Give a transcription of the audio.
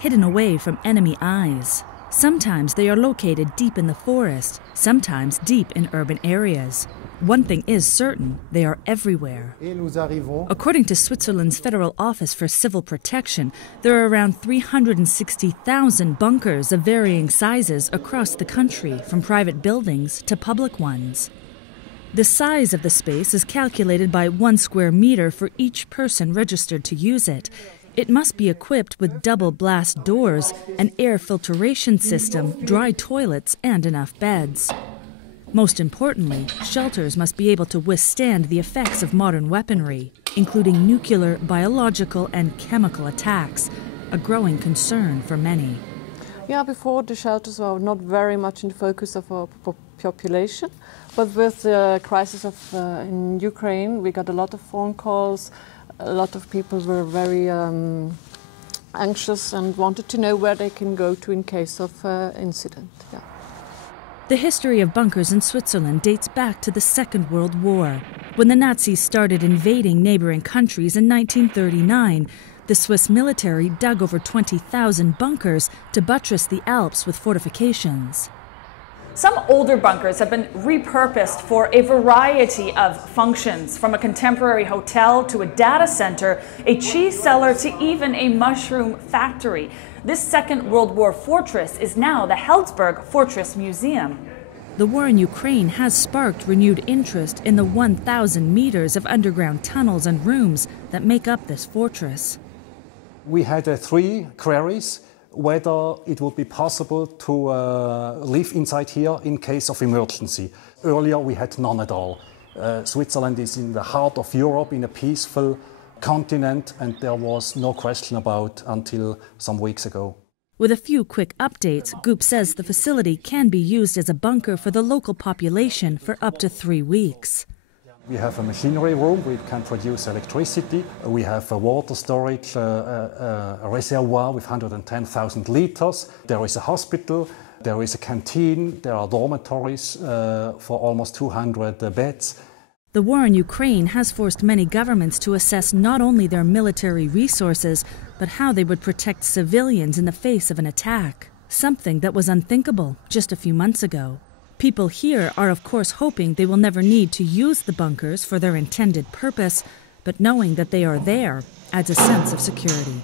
hidden away from enemy eyes. Sometimes they are located deep in the forest, sometimes deep in urban areas. One thing is certain, they are everywhere. According to Switzerland's Federal Office for Civil Protection, there are around 360,000 bunkers of varying sizes across the country, from private buildings to public ones. The size of the space is calculated by 1 square meter for each person registered to use it. It must be equipped with double blast doors, an air filtration system, dry toilets, and enough beds. Most importantly, shelters must be able to withstand the effects of modern weaponry, including nuclear, biological, and chemical attacks, a growing concern for many. Yeah, before the shelters were not very much in the focus of our population, but with the crisis in Ukraine, we got a lot of phone calls. A lot of people were very anxious and wanted to know where they can go to in case of incident. Yeah. The history of bunkers in Switzerland dates back to the Second World War. When the Nazis started invading neighboring countries in 1939, the Swiss military dug over 20,000 bunkers to buttress the Alps with fortifications. Some older bunkers have been repurposed for a variety of functions, from a contemporary hotel to a data center, a cheese cellar to even a mushroom factory. This Second World War fortress is now the Healdsberg Fortress Museum. The war in Ukraine has sparked renewed interest in the 1,000 meters of underground tunnels and rooms that make up this fortress. We had 3 queries whether it would be possible to live inside here in case of emergency. Earlier we had none at all. Switzerland is in the heart of Europe, in a peaceful continent, and there was no question about until some weeks ago. With a few quick updates, Goop says the facility can be used as a bunker for the local population for up to 3 weeks. We have a machinery room, we can produce electricity. We have a water storage, a reservoir with 110,000 liters. There is a hospital, there is a canteen, there are dormitories for almost 200 beds. The war in Ukraine has forced many governments to assess not only their military resources, but how they would protect civilians in the face of an attack, something that was unthinkable just a few months ago. People here are of course hoping they will never need to use the bunkers for their intended purpose, but knowing that they are there adds a sense of security.